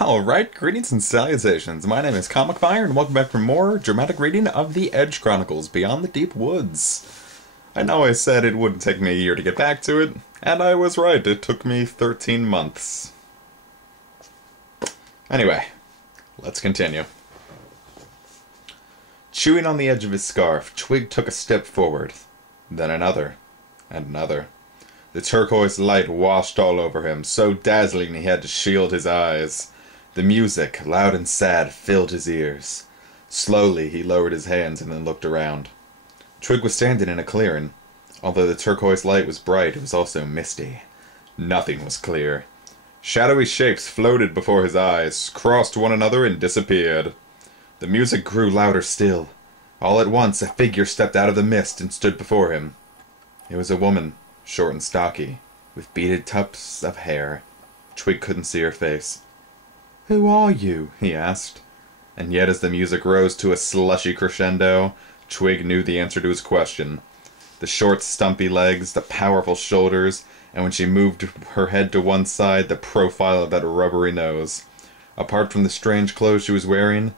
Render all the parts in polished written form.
Alright, greetings and salutations. My name is Comic Fire, and welcome back for more dramatic reading of the Edge Chronicles Beyond the Deep Woods. I know I said it wouldn't take me a year to get back to it, and I was right, it took me 13 months. Anyway, let's continue. Chewing on the edge of his scarf, Twig took a step forward, then another, and another. The turquoise light washed all over him, so dazzling he had to shield his eyes. The music, loud and sad, filled his ears. Slowly he lowered his hands and then looked around. Twig was standing in a clearing. Although the turquoise light was bright, it was also misty. Nothing was clear. Shadowy shapes floated before his eyes, crossed one another and disappeared. The music grew louder still. All at once a figure stepped out of the mist and stood before him. It was a woman, short and stocky, with beaded tufts of hair. Twig couldn't see her face. "Who are you?" he asked. And yet as the music rose to a slushy crescendo, Twig knew the answer to his question. The short, stumpy legs, the powerful shoulders, and when she moved her head to one side, the profile of that rubbery nose. Apart from the strange clothes she was wearing,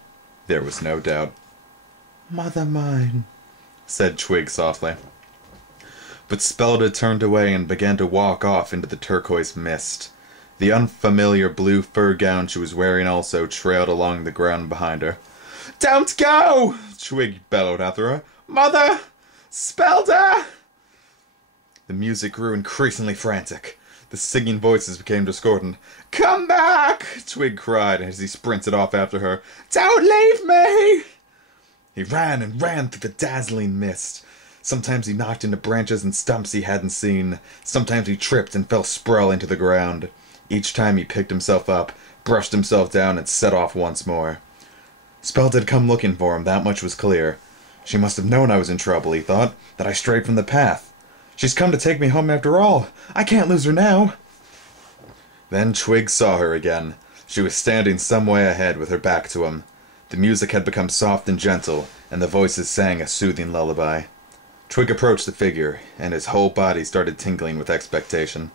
there was no doubt. "Mother mine," said Twig softly. But Spelda turned away and began to walk off into the turquoise mist. The unfamiliar blue fur gown she was wearing also trailed along the ground behind her. "Don't go!" Twig bellowed after her. "Mother! Spelda!" The music grew increasingly frantic. The singing voices became discordant. "Come back!" Twig cried as he sprinted off after her. "Don't leave me!" He ran and ran through the dazzling mist. Sometimes he knocked into branches and stumps he hadn't seen. Sometimes he tripped and fell sprawling to the ground. Each time he picked himself up, brushed himself down, and set off once more. Spelda had come looking for him, that much was clear. She must have known I was in trouble, he thought, that I strayed from the path. She's come to take me home after all. I can't lose her now. Then Twig saw her again. She was standing some way ahead with her back to him. The music had become soft and gentle, and the voices sang a soothing lullaby. Twig approached the figure, and his whole body started tingling with expectation.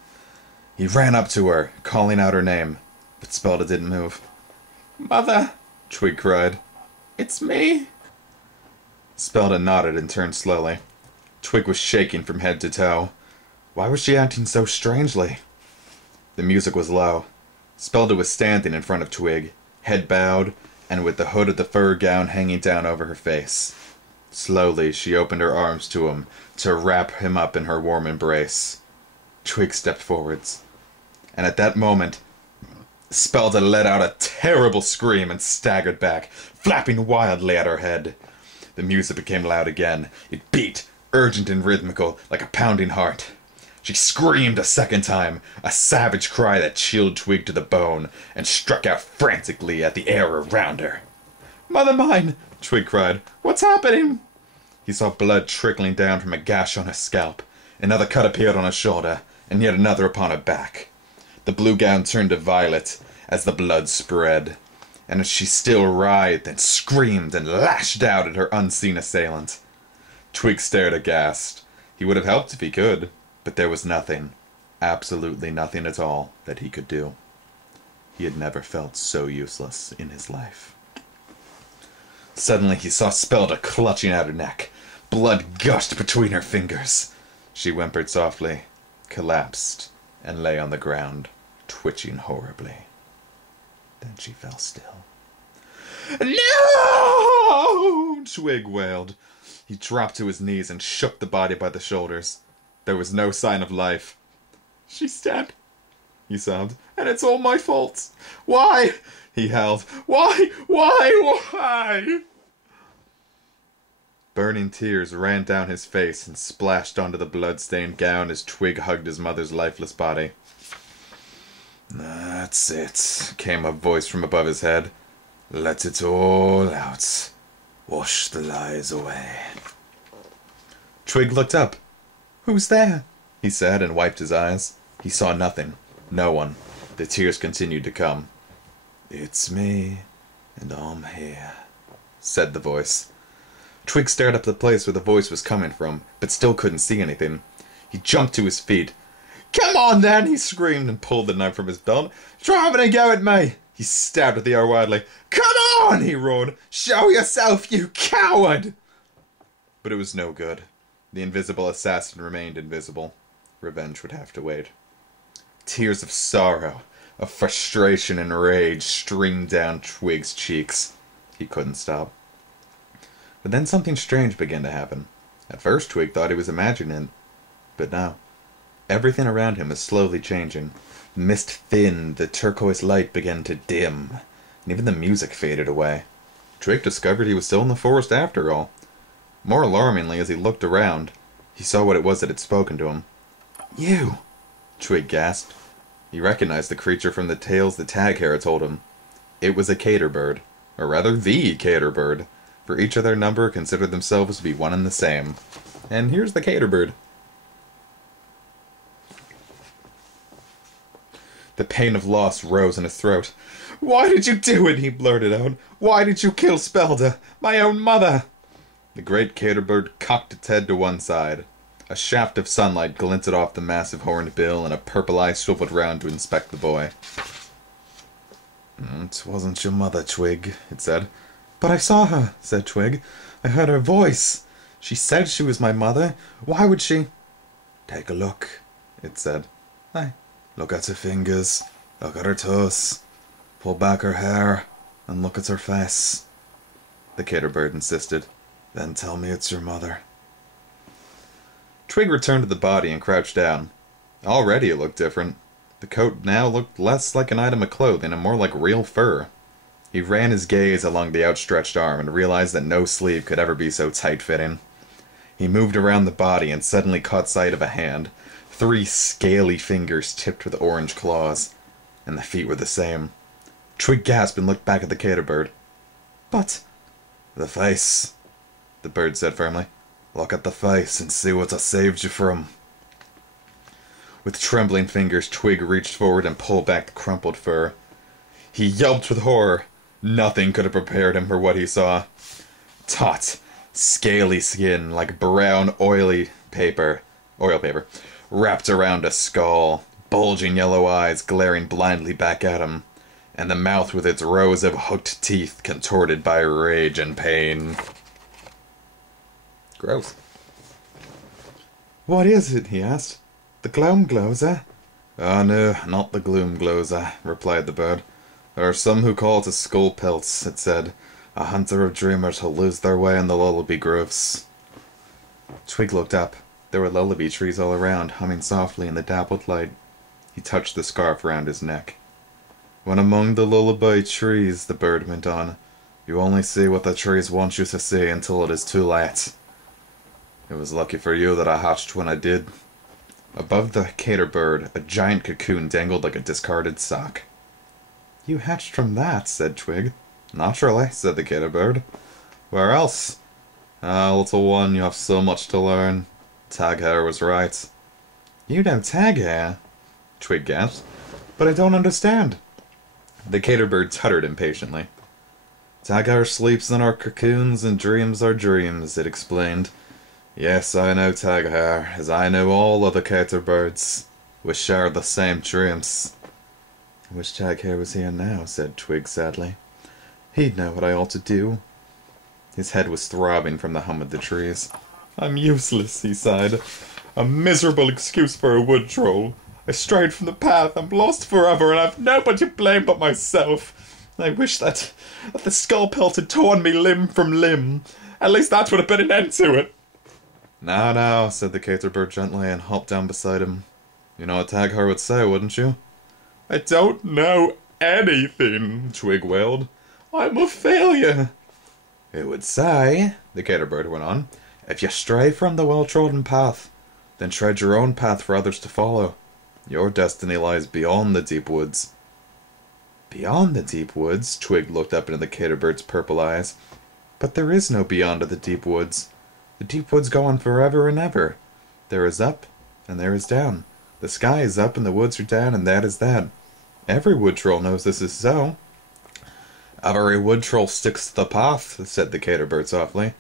He ran up to her, calling out her name, but Spelda didn't move. "Mother!" Twig cried. "It's me!" Spelda nodded and turned slowly. Twig was shaking from head to toe. Why was she acting so strangely? The music was low. Spelda was standing in front of Twig, head bowed, and with the hood of the fur gown hanging down over her face. Slowly she opened her arms to him, to wrap him up in her warm embrace. Twig stepped forwards. And at that moment, Spelda let out a terrible scream and staggered back, flapping wildly at her head. The music became loud again. It beat, urgent and rhythmical, like a pounding heart. She screamed a second time, a savage cry that chilled Twig to the bone, and struck out frantically at the air around her. "Mother mine!" Twig cried. "What's happening?" He saw blood trickling down from a gash on her scalp. Another cut appeared on her shoulder, and yet another upon her back. The blue gown turned to violet as the blood spread, and she still writhed and screamed and lashed out at her unseen assailant. Twig stared aghast. He would have helped if he could, but there was nothing, absolutely nothing at all, that he could do. He had never felt so useless in his life. Suddenly he saw Spelda clutching at her neck. Blood gushed between her fingers. She whimpered softly, collapsed, and lay on the ground, twitching horribly. Then she fell still. "No!" Twig wailed. He dropped to his knees and shook the body by the shoulders. There was no sign of life. "She's dead," he sobbed, "and it's all my fault. Why?" he howled. "Why? Why? Burning tears ran down his face and splashed onto the blood-stained gown as Twig hugged his mother's lifeless body. "That's it," came a voice from above his head. "Let it all out. Wash the lies away." Twig looked up. "Who's there?" he said, and wiped his eyes. He saw nothing. No one. The tears continued to come. "It's me, and I'm here," said the voice. Twig stared up the place where the voice was coming from, but still couldn't see anything. He jumped to his feet. "Come on then!" he screamed and pulled the knife from his belt. "Try having a go at me! He stabbed at the air wildly. "Come on!" he roared. "Show yourself, you coward!" But it was no good. The invisible assassin remained invisible. Revenge would have to wait. Tears of sorrow, of frustration and rage streamed down Twig's cheeks. He couldn't stop. But then something strange began to happen. At first Twig thought he was imagining it, but no. Everything around him was slowly changing. The mist thinned, the turquoise light began to dim, and even the music faded away. Twig discovered he was still in the forest after all. More alarmingly, as he looked around, he saw what it was that had spoken to him. "You!" Twig gasped. He recognized the creature from the tales the Taghair had told him. It was a cater bird, or rather the cater bird, for each of their number considered themselves to be one and the same. And here's the cater bird. The pain of loss rose in his throat. "Why did you do it?" he blurted out. "Why did you kill Spelda, my own mother?" The great caterbird cocked its head to one side. A shaft of sunlight glinted off the massive horned bill, and a purple eye swiveled round to inspect the boy. "It wasn't your mother, Twig," it said. "But I saw her," said Twig. "I heard her voice. She said she was my mother. Why would she—" "Take a look," it said. "Aye." "Look at her fingers. Look at her toes. Pull back her hair, and look at her face," the caterbird insisted. "Then tell me it's your mother." Twig returned to the body and crouched down. Already it looked different. The coat now looked less like an item of clothing and more like real fur. He ran his gaze along the outstretched arm and realized that no sleeve could ever be so tight-fitting. He moved around the body and suddenly caught sight of a hand. 3 scaly fingers tipped with orange claws. And the feet were the same. Twig gasped and looked back at the caterbird. "But—" "The face," the bird said firmly. "Look at the face and see what I saved you from." With trembling fingers, Twig reached forward and pulled back the crumpled fur. He yelped with horror. Nothing could have prepared him for what he saw. Taut, scaly skin like brown oil paper, wrapped around a skull, bulging yellow eyes glaring blindly back at him, and the mouth with its rows of hooked teeth contorted by rage and pain. Gross. "What is it?" he asked. "The gloam glows, eh?" "Ah, no, not the gloom glows," replied the bird. "There are some who call it a skull pelts," it said. "A hunter of dreamers who lose their way in the lullaby groves." Twig looked up. There were lullaby trees all around, humming softly in the dappled light. He touched the scarf round his neck. "When among the lullaby trees," the bird went on, "you only see what the trees want you to see until it is too late. It was lucky for you that I hatched when I did." Above the caterbird, a giant cocoon dangled like a discarded sock. "You hatched from that," said Twig. "Naturally," said the caterbird. "Where else?" "Ah, little one, you have so much to learn. Taghair was right." "You know Taghair?" Twig gasped. "But I don't understand." The caterbird tuttered impatiently. "Taghair sleeps in our cocoons and dreams our dreams," it explained. "Yes, I know Taghair, as I know all other caterbirds. We share the same dreams." "I wish Taghair was here now," said Twig sadly. "He'd know what I ought to do." His head was throbbing from the hum of the trees. "I'm useless," he sighed. "A miserable excuse for a wood troll. I strayed from the path, I'm lost forever, and I've nobody to blame but myself. I wish that the skull pelt had torn me limb from limb. At least that would have put an end to it." "Now, now," said the caterbird gently, and hopped down beside him. "You know what Taghair would say, wouldn't you?" "I don't know anything," Twig wailed. "I'm a failure." "It would say," the caterbird went on, "if you stray from the well-trodden path, then tread your own path for others to follow. Your destiny lies beyond the deep woods." "Beyond the deep woods?" Twig looked up into the caterbird's purple eyes. "But there is no beyond of the deep woods. The deep woods go on forever and ever. There is up, and there is down. The sky is up, and the woods are down, and that is that. Every wood troll knows this is so." "Every wood troll sticks to the path," said the caterbird softly.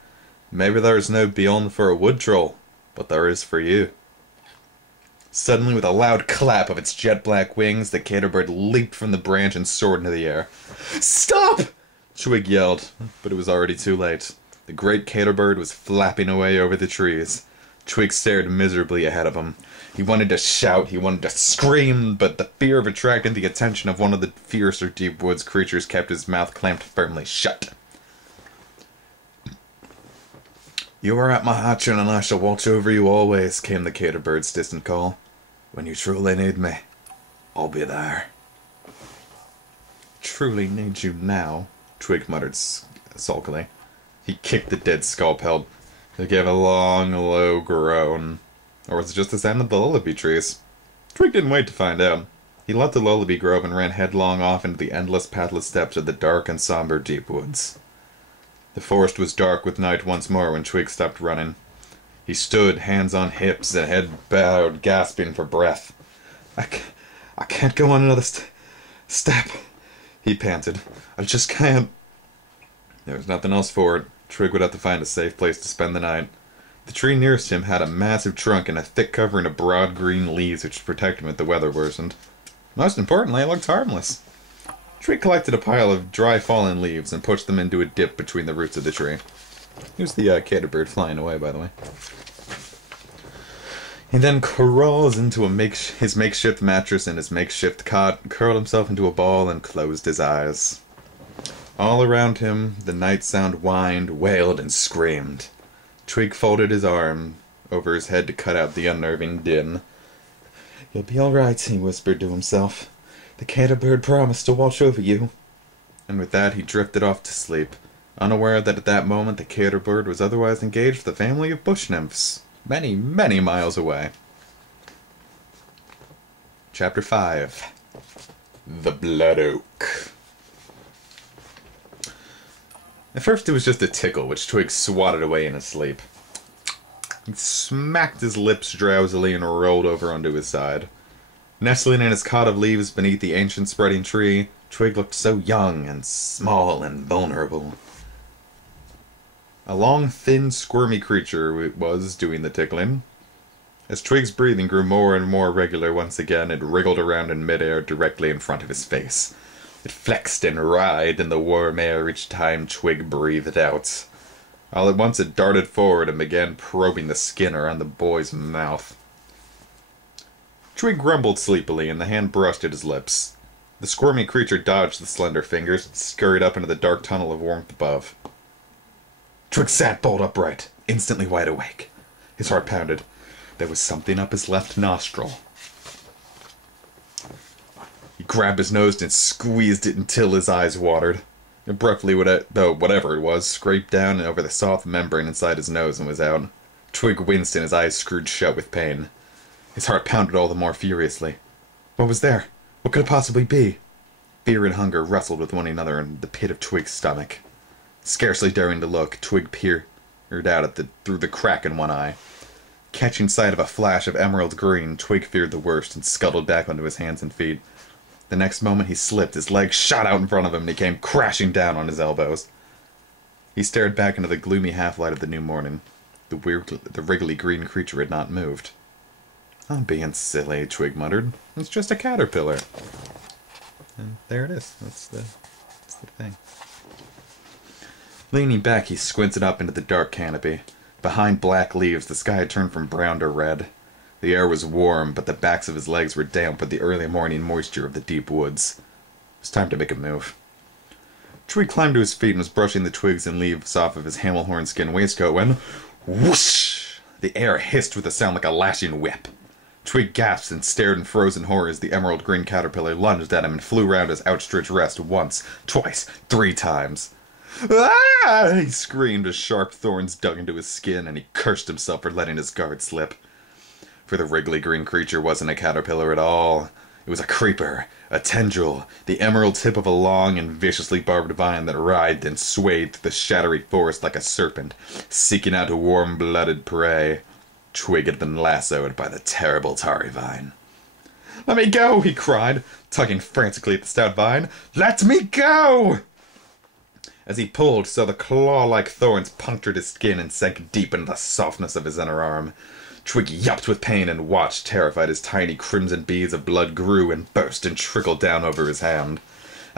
"Maybe there is no beyond for a wood troll, but there is for you." Suddenly, with a loud clap of its jet-black wings, the caterbird leaped from the branch and soared into the air. "Stop!" Twig yelled, but it was already too late. The great caterbird was flapping away over the trees. Twig stared miserably ahead of him. He wanted to shout, he wanted to scream, but the fear of attracting the attention of one of the fiercer Deepwoods creatures kept his mouth clamped firmly shut. "You are at my hatching, and I shall watch over you always," came the caterbird's distant call. "When you truly need me, I'll be there." "Truly need you now," Twig muttered sulkily. He kicked the dead skull pelt. It gave a long, low groan. Or was it just the sound of the lullaby trees? Twig didn't wait to find out. He left the lullaby grove and ran headlong off into the endless, pathless steppes of the dark and somber Deepwoods. The forest was dark with night once more when Twig stopped running. He stood, hands on hips and head bowed, gasping for breath. I can't go on another step, he panted. "I just can't." There was nothing else for it. Twig would have to find a safe place to spend the night. The tree nearest him had a massive trunk and a thick covering of broad green leaves which would protect him if the weather worsened. Most importantly, it looked harmless. Twig collected a pile of dry fallen leaves and pushed them into a dip between the roots of the tree. Here's the caterbird flying away, by the way. He then crawls into his makeshift mattress and his makeshift cot, curled himself into a ball, and closed his eyes. All around him, the night sound whined, wailed, and screamed. Twig folded his arm over his head to cut out the unnerving din. "You'll be all right," he whispered to himself. "The caterbird promised to watch over you." And with that, he drifted off to sleep, unaware that at that moment the caterbird was otherwise engaged with a family of bush nymphs, many, many miles away. Chapter 5. The Blood Oak. At first it was just a tickle, which Twig swatted away in his sleep. He smacked his lips drowsily and rolled over onto his side. Nestling in his cot of leaves beneath the ancient spreading tree, Twig looked so young and small and vulnerable. A long, thin, squirmy creature it was doing the tickling. As Twig's breathing grew more and more regular once again, it wriggled around in midair directly in front of his face. It flexed and writhed in the warm air each time Twig breathed out. All at once it darted forward and began probing the skin around the boy's mouth. Twig grumbled sleepily, and the hand brushed at his lips. The squirmy creature dodged the slender fingers and scurried up into the dark tunnel of warmth above. Twig sat bolt upright, instantly wide awake. His heart pounded. There was something up his left nostril. He grabbed his nose and squeezed it until his eyes watered. Abruptly, whatever it was, scraped down over the soft membrane inside his nose and was out. Twig winced and his eyes screwed shut with pain. His heart pounded all the more furiously. What was there? What could it possibly be? Fear and hunger wrestled with one another in the pit of Twig's stomach. Scarcely daring to look, Twig peered out through the crack in one eye. Catching sight of a flash of emerald green, Twig feared the worst and scuttled back onto his hands and feet. The next moment he slipped, his legs shot out in front of him, and he came crashing down on his elbows. He stared back into the gloomy half-light of the new morning. The wriggly green creature had not moved. "I'm being silly," Twig muttered. "It's just a caterpillar." And there it is. That's the thing. Leaning back, he squinted up into the dark canopy. Behind black leaves, the sky had turned from brown to red. The air was warm, but the backs of his legs were damp with the early morning moisture of the deep woods. It was time to make a move. Twig climbed to his feet and was brushing the twigs and leaves off of his camel horn skin waistcoat when, whoosh! The air hissed with a sound like a lashing whip. Twig gasped and stared in frozen horror as the emerald green caterpillar lunged at him and flew round his outstretched wrist once, twice, 3 times. "Ah!" he screamed as sharp thorns dug into his skin, and he cursed himself for letting his guard slip. For the wriggly green creature wasn't a caterpillar at all. It was a creeper, a tendril, the emerald tip of a long and viciously barbed vine that writhed and swayed through the shadowy forest like a serpent, seeking out a warm-blooded prey. Twig had been lassoed by the terrible tarry vine. "Let me go!" he cried, tugging frantically at the stout vine. "Let me go!" As he pulled, so the claw-like thorns punctured his skin and sank deep into the softness of his inner arm. Twig yelped with pain and watched, terrified, as tiny crimson beads of blood grew and burst and trickled down over his hand.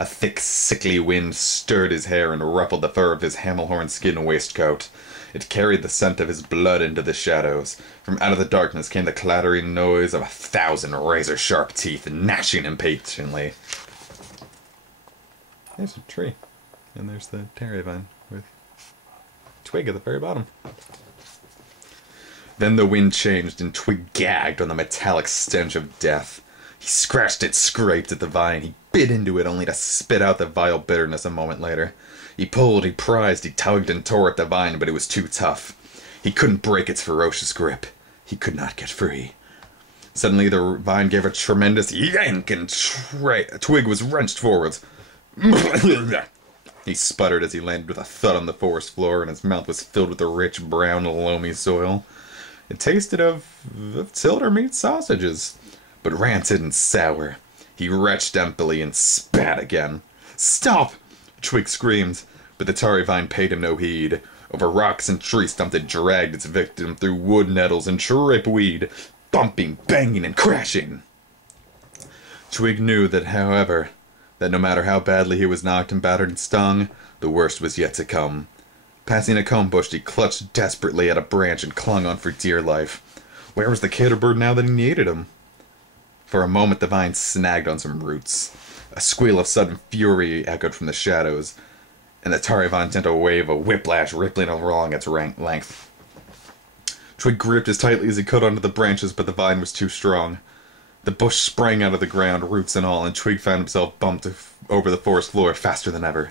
A thick, sickly wind stirred his hair and ruffled the fur of his hamel-horn skin waistcoat. It carried the scent of his blood into the shadows. From out of the darkness came the clattering noise of 1,000 razor-sharp teeth gnashing impatiently. There's a tree. And there's the tarry vine with Twig at the very bottom. Then the wind changed and Twig gagged on the metallic stench of death. He scratched it, scraped at the vine. He bit into it only to spit out the vile bitterness a moment later. He pulled, he prized, he tugged and tore at the vine, but it was too tough. He couldn't break its ferocious grip. He could not get free. Suddenly the vine gave a tremendous yank and Twig was wrenched forwards. He sputtered as he landed with a thud on the forest floor, and his mouth was filled with the rich, brown, loamy soil. It tasted of tilder meat sausages, but rancid and sour. He retched emptily and spat again. "Stop!" Twig screamed, but the tarry vine paid him no heed. Over rocks and tree stumps it dragged its victim through wood nettles and tripeweed, bumping, banging, and crashing. Twig knew that, however, that no matter how badly he was knocked and battered and stung, the worst was yet to come. Passing a comb bush, he clutched desperately at a branch and clung on for dear life. Where was the killer bird now that he needed him? For a moment the vine snagged on some roots. A squeal of sudden fury echoed from the shadows, and the tarry vine sent a wave of whiplash rippling along its length. Twig gripped as tightly as he could onto the branches, but the vine was too strong. The bush sprang out of the ground, roots and all, and Twig found himself bumped over the forest floor faster than ever.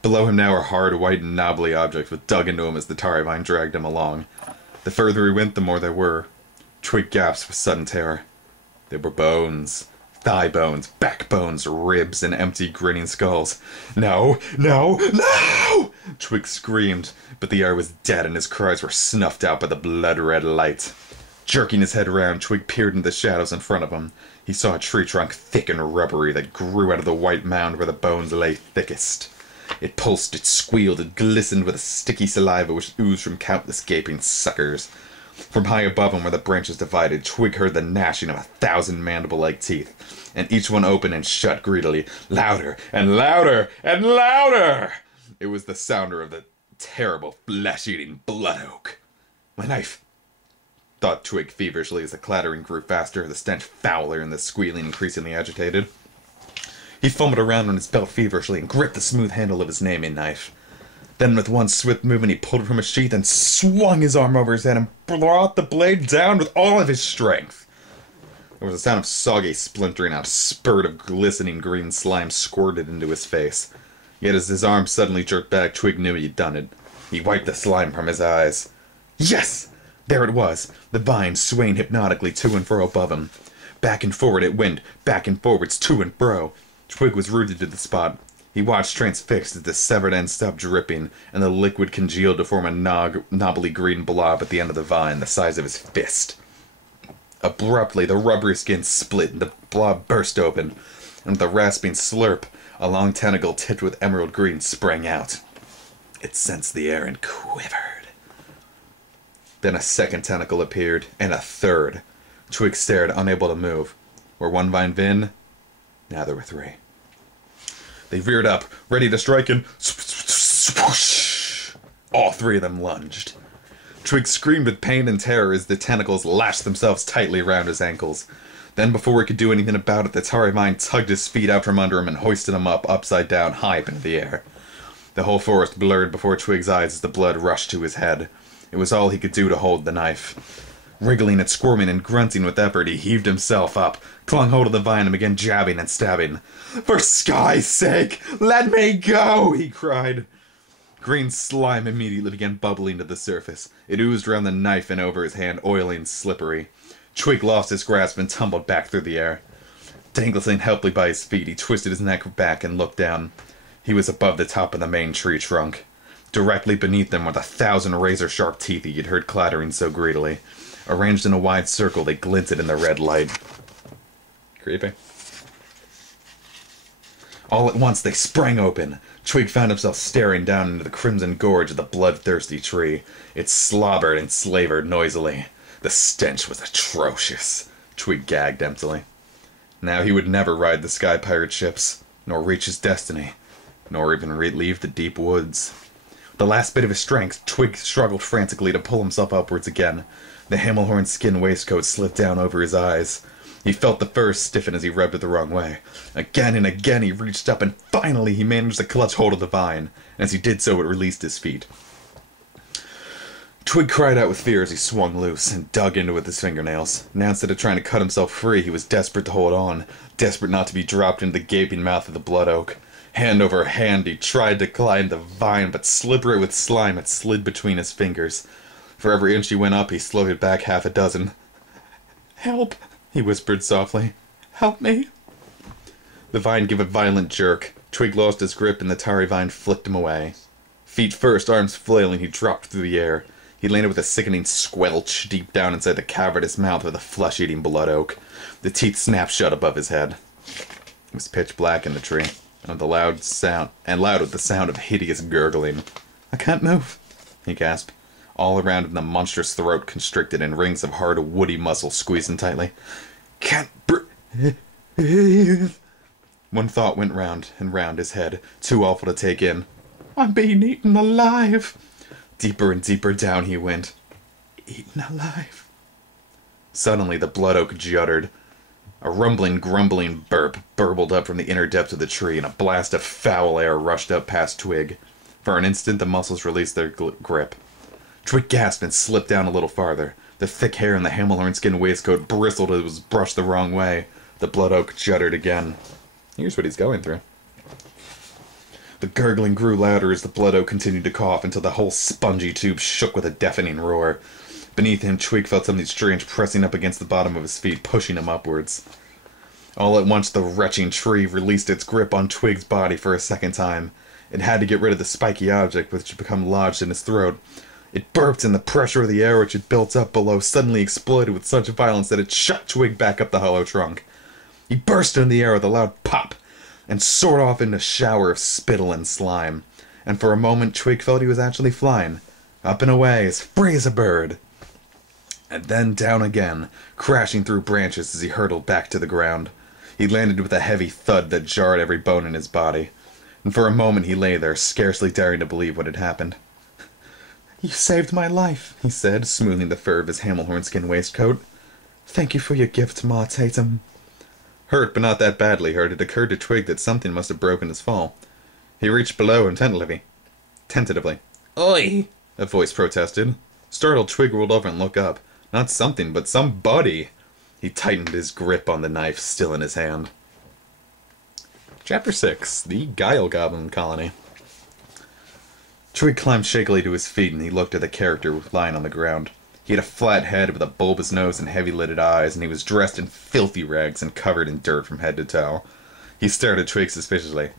Below him now a hard, white, and knobbly object was dug into him as the tarry vine dragged him along. The further he went, the more there were. Twig gasped with sudden terror. There were bones. Thigh bones, backbones, ribs, and empty, grinning skulls. "No! No! No!" Twig screamed, but the air was dead and his cries were snuffed out by the blood-red light. Jerking his head around, Twig peered into the shadows in front of him. He saw a tree trunk thick and rubbery that grew out of the white mound where the bones lay thickest. It pulsed, it squealed, it glistened with a sticky saliva which oozed from countless gaping suckers. From high above him where the branches divided, Twig heard the gnashing of 1,000 mandible-like teeth, and each one opened and shut greedily, louder and louder and louder! It was the sounder of the terrible, flesh-eating blood oak. "My knife!" thought Twig feverishly as the clattering grew faster, the stench fouler, and the squealing increasingly agitated. He fumbled around on his belt feverishly and gripped the smooth handle of his naming knife. Then with one swift movement he pulled it from his sheath and swung his arm over his head and brought the blade down with all of his strength. There was a sound of soggy splintering out. A spurt of glistening green slime squirted into his face. Yet as his arm suddenly jerked back, Twig knew he'd done it. He wiped the slime from his eyes. Yes! There it was, the vine swaying hypnotically to and fro above him. Back and forward it went, back and forwards, to and fro. Twig was rooted to the spot. He watched transfixed as the severed end stopped dripping, and the liquid congealed to form a knobbly green blob at the end of the vine, the size of his fist. Abruptly, the rubbery skin split, and the blob burst open, and with a rasping slurp, a long tentacle tipped with emerald green sprang out. It sensed the air and quivered. Then a second tentacle appeared, and a third. Twig stared, unable to move. Where one vine been, now there were three. They reared up, ready to strike, and swoosh! All three of them lunged. Twig screamed with pain and terror as the tentacles lashed themselves tightly around his ankles. Then, before he could do anything about it, the tarry vine tugged his feet out from under him and hoisted him up, upside down, high up into the air. The whole forest blurred before Twig's eyes as the blood rushed to his head. It was all he could do to hold the knife. Wriggling and squirming and grunting with effort, he heaved himself up, clung hold of the vine, and began jabbing and stabbing. "For Sky's sake, let me go!" he cried. Green slime immediately began bubbling to the surface. It oozed round the knife and over his hand, oily and slippery. Twig lost his grasp and tumbled back through the air. Dangling helplessly by his feet, he twisted his neck back and looked down. He was above the top of the main tree trunk. Directly beneath them were the 1,000 razor-sharp teeth he had heard clattering so greedily. Arranged in a wide circle, they glinted in the red light. Creepy. All at once, they sprang open. Twig found himself staring down into the crimson gorge of the bloodthirsty tree. It slobbered and slavered noisily. The stench was atrocious. Twig gagged emptily. Now he would never ride the sky pirate ships, nor reach his destiny, nor even leave the deep woods. The last bit of his strength, Twig struggled frantically to pull himself upwards again. The Hammelhorn skin waistcoat slipped down over his eyes. He felt the fur stiffen as he rubbed it the wrong way. Again and again he reached up, and finally he managed to clutch hold of the vine. And as he did so, it released his feet. Twig cried out with fear as he swung loose and dug into it with his fingernails. Now instead of trying to cut himself free, he was desperate to hold on, desperate not to be dropped into the gaping mouth of the blood oak. Hand over hand he tried to climb the vine, but slippery with slime, it slid between his fingers. For every inch he went up, he floated back half a dozen. "Help," he whispered softly. "Help me." The vine gave a violent jerk. Twig lost his grip and the tarry vine flicked him away. Feet first, arms flailing, he dropped through the air. He landed with a sickening squelch deep down inside the cavernous mouth of the flesh-eating blood oak. The teeth snapped shut above his head. It was pitch black in the tree, and loud with the sound of hideous gurgling. "I can't move," he gasped. All around him the monstrous throat constricted and rings of hard woody muscle squeezed him tightly. "Can't breathe." One thought went round and round his head, too awful to take in. "I'm being eaten alive." Deeper and deeper down he went. Eaten alive. Suddenly the blood oak juddered. A rumbling, grumbling burp burbled up from the inner depths of the tree, and a blast of foul air rushed up past Twig. For an instant the muscles released their grip. Twig gasped and slipped down a little farther. The thick hair in the Hammelhorn skin waistcoat bristled as it was brushed the wrong way. The blood oak juddered again. Here's what he's going through. The gurgling grew louder as the blood oak continued to cough until the whole spongy tube shook with a deafening roar. Beneath him, Twig felt something strange pressing up against the bottom of his feet, pushing him upwards. All at once, the retching tree released its grip on Twig's body for a second time. It had to get rid of the spiky object which had become lodged in his throat. It burped, and the pressure of the air which had built up below suddenly exploded with such violence that it shot Twig back up the hollow trunk. He burst into the air with a loud pop, and soared off into a shower of spittle and slime. And for a moment Twig felt he was actually flying, up and away, as free as a bird. And then down again, crashing through branches as he hurtled back to the ground. He landed with a heavy thud that jarred every bone in his body. And for a moment he lay there, scarcely daring to believe what had happened. "You saved my life," he said, smoothing the fur of his Hammelhorn skin waistcoat. "Thank you for your gift, Ma Tatum." Hurt, but not that badly hurt, it occurred to Twig that something must have broken his fall. He reached below him tentatively. "Oi!" a voice protested. Startled, Twig rolled over and looked up. Not something, but somebody. He tightened his grip on the knife still in his hand. Chapter 6. The Guile Goblin Colony. Twig climbed shakily to his feet and he looked at the character lying on the ground. He had a flat head with a bulbous nose and heavy-lidded eyes, and he was dressed in filthy rags and covered in dirt from head to toe. He stared at Twig suspiciously.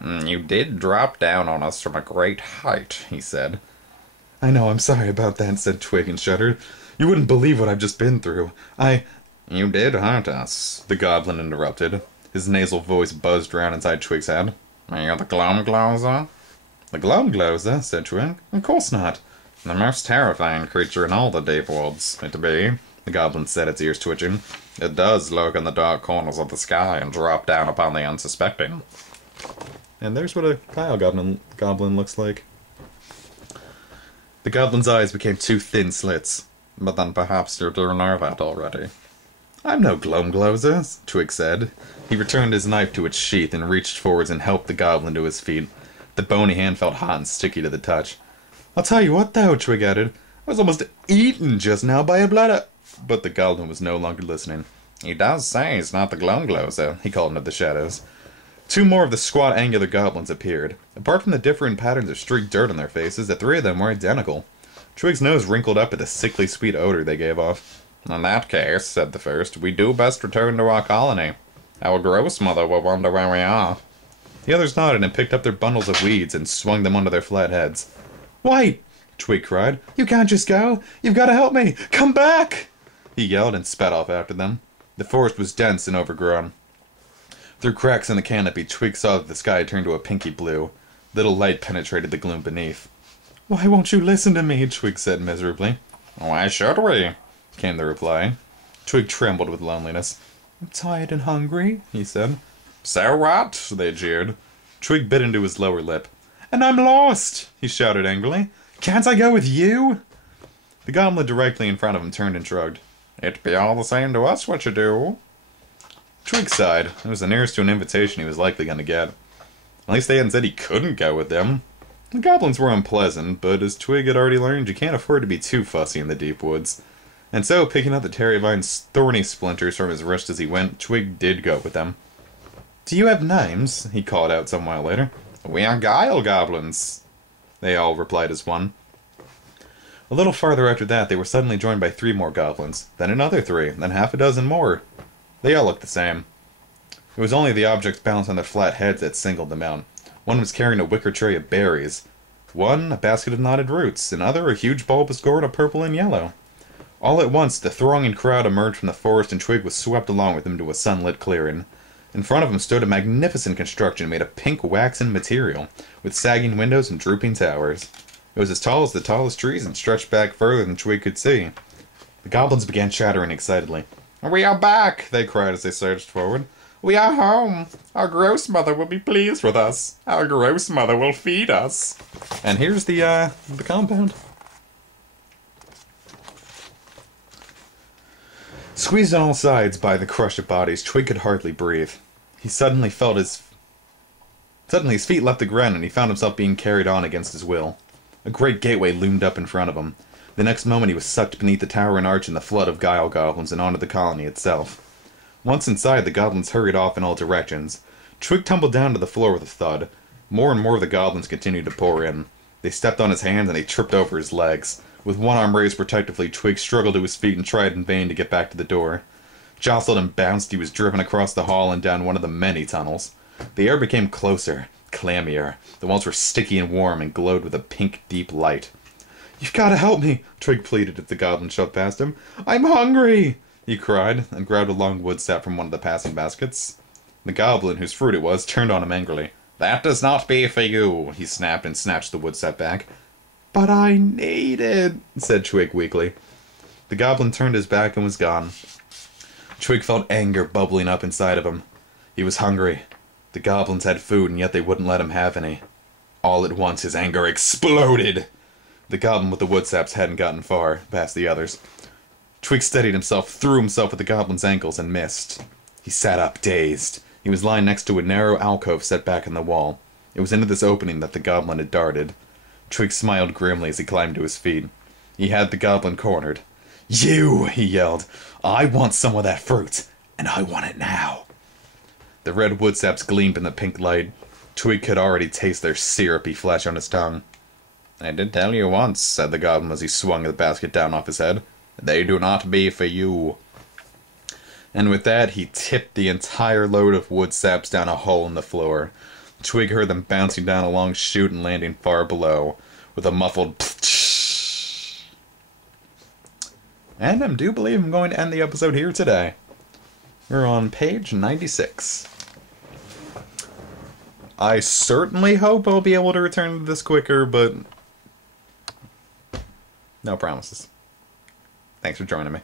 "You did drop down on us from a great height," he said. "I know, I'm sorry about that," said Twig and shuddered. "You wouldn't believe what I've just been through. You did hurt us," the goblin interrupted. His nasal voice buzzed round inside Twig's head. "You're the Glomgloser?" "The Glomgloser?" said Twig. "Of course not." "The most terrifying creature in all the Deepwoods, it be," the goblin said, its ears twitching. "It does lurk in the dark corners of the sky and drop down upon the unsuspecting." And there's what a Guile goblin looks like. The goblin's eyes became two thin slits. "But then perhaps you do know that already." "I'm no Glomgloser," Twig said. He returned his knife to its sheath and reached forwards and helped the goblin to his feet. The bony hand felt hot and sticky to the touch. "I'll tell you what, though," Twig added. "I was almost eaten just now by a blood..." But the goblin was no longer listening. "He does say he's not the Glomgloser," he called into the shadows. Two more of the squat, angular goblins appeared. Apart from the different patterns of streaked dirt on their faces, the three of them were identical. Twig's nose wrinkled up at the sickly sweet odor they gave off. "In that case," said the first, "we do best return to our colony. Our gross mother will wonder where we are." The others nodded and picked up their bundles of weeds and swung them onto their flat heads. "Wait!" Twig cried. "You can't just go! You've got to help me! Come back!" He yelled and sped off after them. The forest was dense and overgrown. Through cracks in the canopy, Twig saw that the sky had turned to a pinky blue. Little light penetrated the gloom beneath. "Why won't you listen to me?" Twig said miserably. "Why should we?" came the reply. Twig trembled with loneliness. I'm tired and hungry, he said. So what? They jeered. Twig bit into his lower lip. And I'm lost, he shouted angrily. Can't I go with you? The goblin directly in front of him turned and shrugged. It'd be all the same to us what you do. Twig sighed. It was the nearest to an invitation he was likely going to get. At least they hadn't said he couldn't go with them. The goblins were unpleasant, but as Twig had already learned, you can't afford to be too fussy in the Deepwoods. And so, picking up the Terry Vine's thorny splinters from his wrist as he went, Twig did go with them. Do you have names? He called out some while later. We are guile goblins, they all replied as one. A little farther after that, they were suddenly joined by 3 more goblins, then another 3, then half a dozen more. They all looked the same. It was only the objects balanced on their flat heads that singled them out. One was carrying a wicker tray of berries, one a basket of knotted roots, another a huge bulbous gourd of purple and yellow. All at once, the thronging crowd emerged from the forest and Twig was swept along with them to a sunlit clearing. In front of him stood a magnificent construction made of pink waxen material, with sagging windows and drooping towers. It was as tall as the tallest trees and stretched back further than Twig could see. The goblins began chattering excitedly. We are back, they cried as they surged forward. We are home. Our gross mother will be pleased with us. Our gross mother will feed us. And here's the compound. Squeezed on all sides by the crush of bodies, Twig could hardly breathe. He suddenly his feet left the ground and he found himself being carried on against his will. A great gateway loomed up in front of him. The next moment he was sucked beneath the towering arch in the flood of guile goblins and onto the colony itself. Once inside, the goblins hurried off in all directions. Twig tumbled down to the floor with a thud. More and more of the goblins continued to pour in. They stepped on his hands and he tripped over his legs. With one arm raised protectively, Twig struggled to his feet and tried in vain to get back to the door. Jostled and bounced, he was driven across the hall and down one of the many tunnels. The air became closer, clammier. The walls were sticky and warm and glowed with a pink, deep light. You've got to help me, Twig pleaded as the goblin shoved past him. I'm hungry, he cried, and grabbed a long wood sap from one of the passing baskets. The goblin, whose fruit it was, turned on him angrily. That does not be for you, he snapped and snatched the wood sap back. But I need it, said Twig weakly. The goblin turned his back and was gone. Twig felt anger bubbling up inside of him. He was hungry. The goblins had food, and yet they wouldn't let him have any. All at once, his anger exploded. The goblin with the wood saps hadn't gotten far, past the others. Twig steadied himself, threw himself at the goblin's ankles, and missed. He sat up, dazed. He was lying next to a narrow alcove set back in the wall. It was into this opening that the goblin had darted. Twig smiled grimly as he climbed to his feet. He had the goblin cornered. You, he yelled. I want some of that fruit, and I want it now. The red wood saps gleamed in the pink light. Twig could already taste their syrupy flesh on his tongue. I did tell you once, said the goblin as he swung the basket down off his head. They do not be for you. And with that, he tipped the entire load of wood saps down a hole in the floor. Twig heard them bouncing down a long chute and landing far below, with a muffled ptsch. And I do believe I'm going to end the episode here today. We're on page 96. I certainly hope I'll be able to return to this quicker, but no promises. Thanks for joining me.